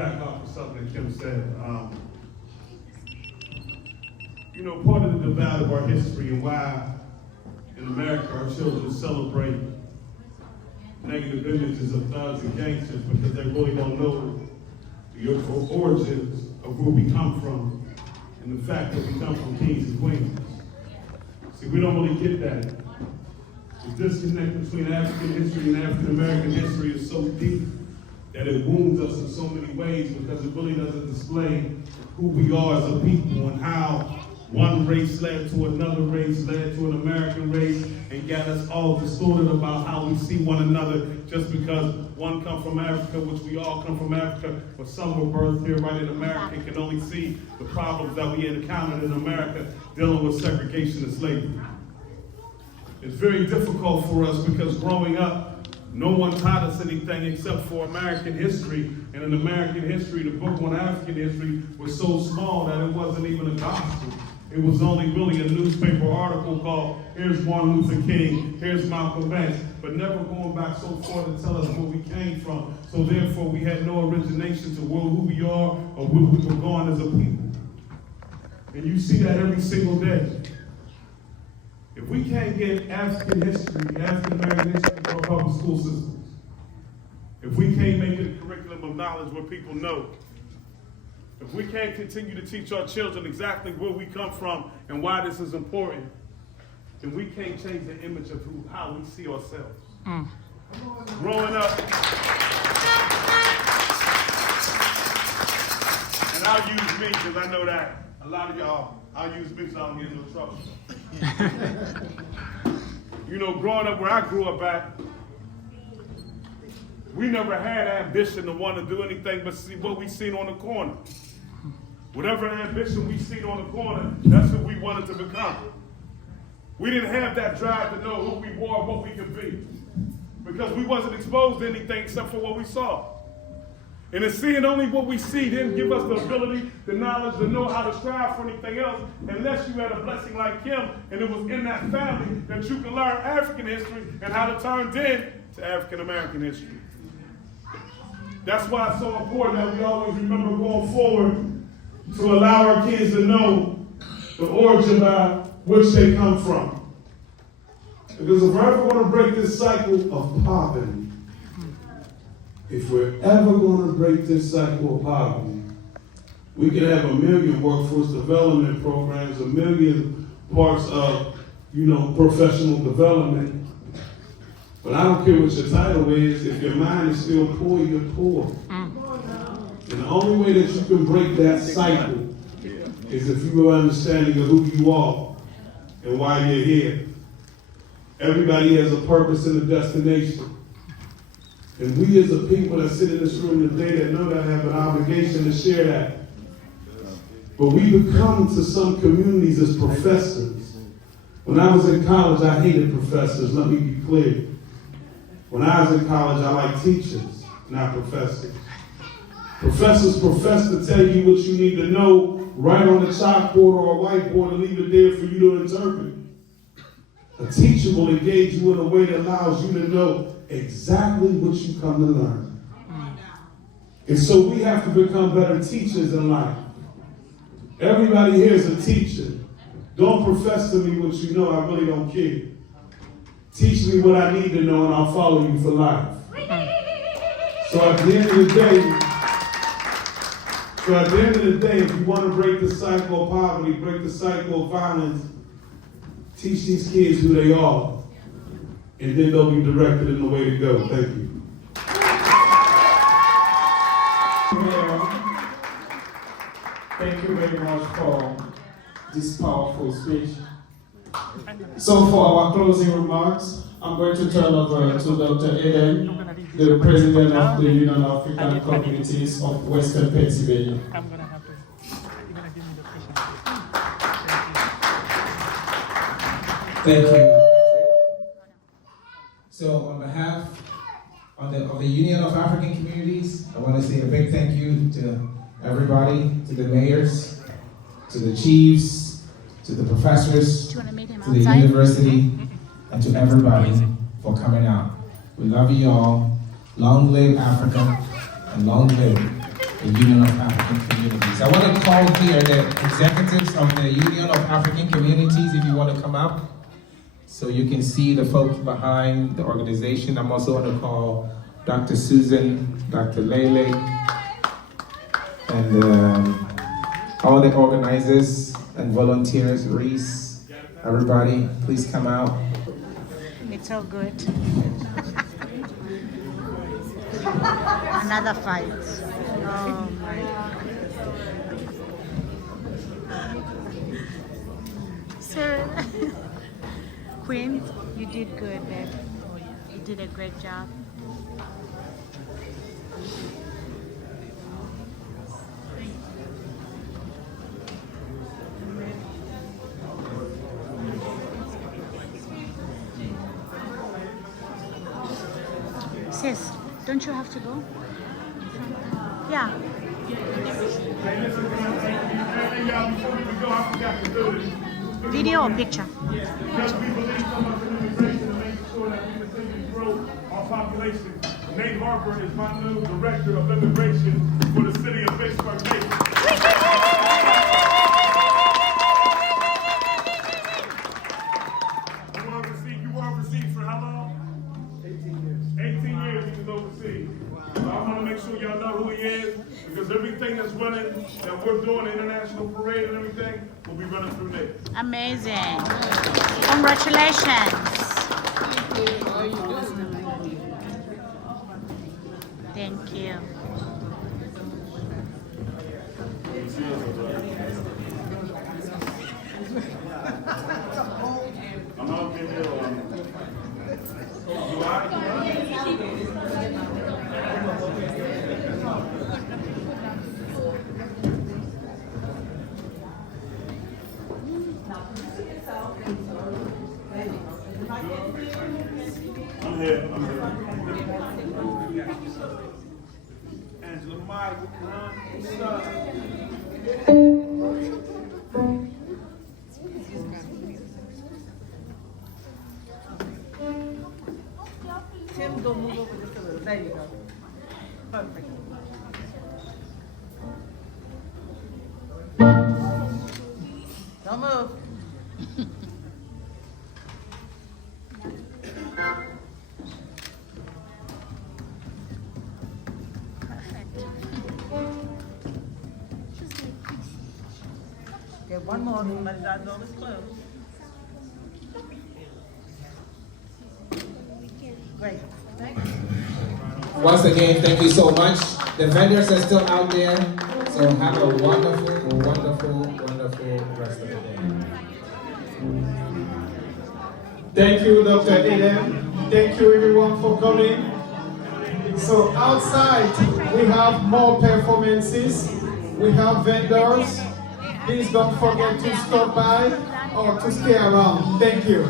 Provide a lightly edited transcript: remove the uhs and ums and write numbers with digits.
piggyback off of something that Kim said. You know, part of the divide of our history and why in America our children celebrate negative images of thugs and gangsters because they really don't know the origins of where we come from and the fact that we come from kings and queens. See, we don't really get that. The disconnect between African history and African American history is so deep that it wounds us in so many ways because it really doesn't display who we are as a people and how one race led to another race, led to an American race, and got us all distorted about how we see one another just because one come from Africa, which we all come from Africa, but some were birthed here right in America and can only see the problems that we encountered in America dealing with segregation and slavery. It's very difficult for us because growing up, no one taught us anything except for American history. And in American history, the book on African history was so small that it wasn't even a gospel. It was only really a newspaper article called, here's Martin Luther King, here's Malcolm X, but never going back so far to tell us where we came from. So therefore, we had no origination to who we are or where we were going as a people. And you see that every single day. If we can't get African history, African American history from our public school systems, if we can't make it a curriculum of knowledge where people know, if we can't continue to teach our children exactly where we come from and why this is important, then we can't change the image of how we see ourselves. Growing up, and I'll use me because I know that a lot of y'all, I'll use me so I don't get in no trouble. You know, growing up where I grew up at, we never had ambition to want to do anything but see what we seen on the corner. Whatever ambition we seen on the corner, that's who we wanted to become. We didn't have that drive to know who we were, what we could be, because we wasn't exposed to anything except for what we saw. And in seeing only what we see didn't give us the ability, the knowledge to know how to strive for anything else unless you had a blessing like Kim and it was in that family that you can learn African history and how to turn then to African American history. That's why it's so important that we always remember going forward to allow our kids to know the origin by which they come from. Because if we're ever going to break this cycle of poverty, if we're ever going to break this cycle of poverty, we can have a million workforce development programs, a million parts of, professional development. But I don't care what your title is, if your mind is still poor, you're poor. And the only way that you can break that cycle is if you have an understanding of who you are and why you're here. Everybody has a purpose and a destination. And we as a people that sit in this room today that know that have an obligation to share that. But we become to some communities as professors. When I was in college, I hated professors, let me be clear. When I was in college, I liked teachers, not professors. Professors profess to tell you what you need to know right on the chalkboard or a whiteboard and leave it there for you to interpret. A teacher will engage you in a way that allows you to know exactly what you come to learn. And so we have to become better teachers in life. Everybody here is a teacher. Don't profess to me what you know, I really don't care. Teach me what I need to know and I'll follow you for life. So at the end of the day, if you want to break the cycle of poverty, break the cycle of violence, teach these kids who they are, and then they'll be directed in the way to go. Thank you. Thank you very much for this powerful speech. So for our closing remarks, I'm going to turn over to Dr. Eden, the President of the Union of African Communities of Western Pennsylvania. I'm going to have to, you're going to give me the question. Thank you. So on behalf of the Union of African Communities, I want to say a big thank you to everybody, to the mayors, to the chiefs, to the professors, to the university, and to everybody for coming out. We love you all. Long live Africa, and long live the Union of African Communities. I want to call here the executives of the Union of African Communities, if you want to come up, so you can see the folks behind the organization. I'm also going to call Dr. Susan, Dr. Lele, and all the organizers and volunteers, Reese, everybody, please come out. It's all good. Another fight. Oh my God. Sir, Queen, you did good, babe. You did a great job. Sis, don't you have to go? Yeah. Hey, listen, and y'all, before we go, I forgot to do this. Video or picture? Because we believe so much in immigration and making sure that we continue to grow our population. Nate Harper is my new director of immigration for the city of Pittsburgh. You were overseas for how long? 18 years. 18 years he was overseas. So I want to make sure y'all know who he is, because everything that's running, that we're doing, the international parade and everything, will be running through Nate. Amazing. Congratulations. Thank you. I'm out here. I'm here. Angela Mike, what's up? Tim, go move over just a little. There you go. Perfect. Don't move. Get one more. Everybody's eyes always closed. Great. Once again, thank you so much. The vendors are still out there, so have a wonderful, wonderful, wonderful rest of the day. Thank you, Dr. Eden. Thank you, everyone, for coming. So outside, we have more performances. We have vendors. Please don't forget to stop by or to stay around. Thank you.